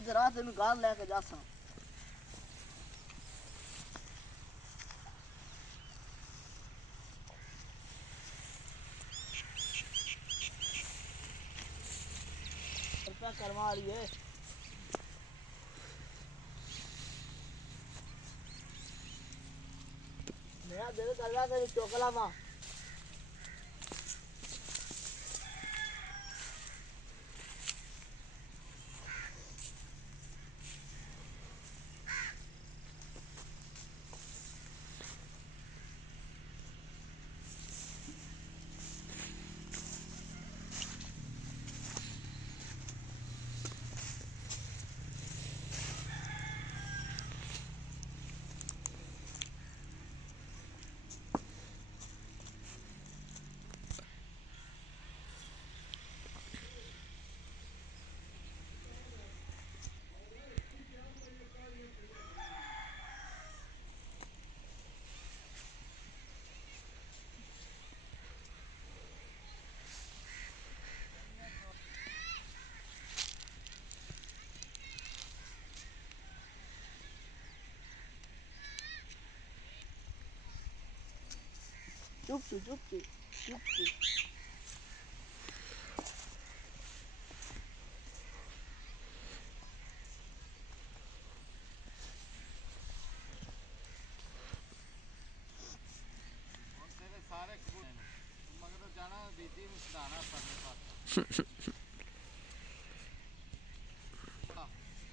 ਇੱਧਰ ਆ ਤੈਨੂੰ ਗਾਲ ਲੈ ਕੇ ਜਾਸਾਂ ਰੁਪਿਆ ਕਰਵਾ ਵਾਲੀ ਏ ਮੇਰਾ ਦਿਲ ਕਰਦਾ ਤੈਨੂੰ ਚੁੱਕ ਲਾਵਾਂ चुप चुप चुप चुप चुप चुप सारे मगर जाना दीदी में सुधारना पड़ने पास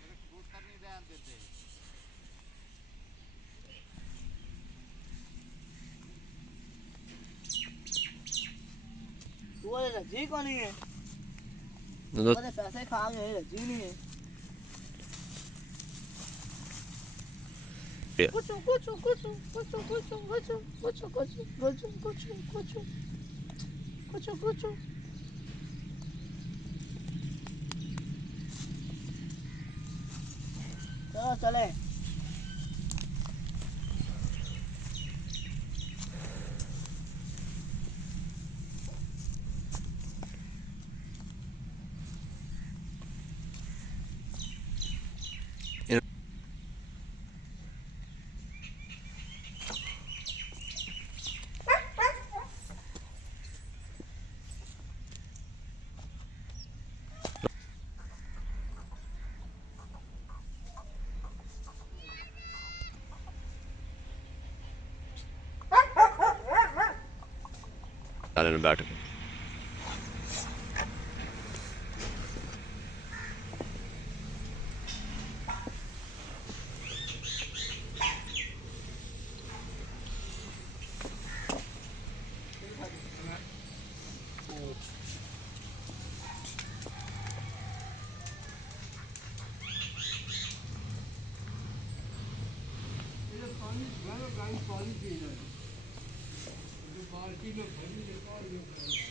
कबूतर नहीं ध्यान देते तू वाले रजी कौन है वाले पैसे खा गए रजी नहीं है कुछ कुछ कुछ कुछ कुछ कुछ कुछ कुछ कुछ कुछ कुछ कुछ कुछ चलो चले ਚੱਲ ਬੈਠ पानी पीना बाल्टी में भरी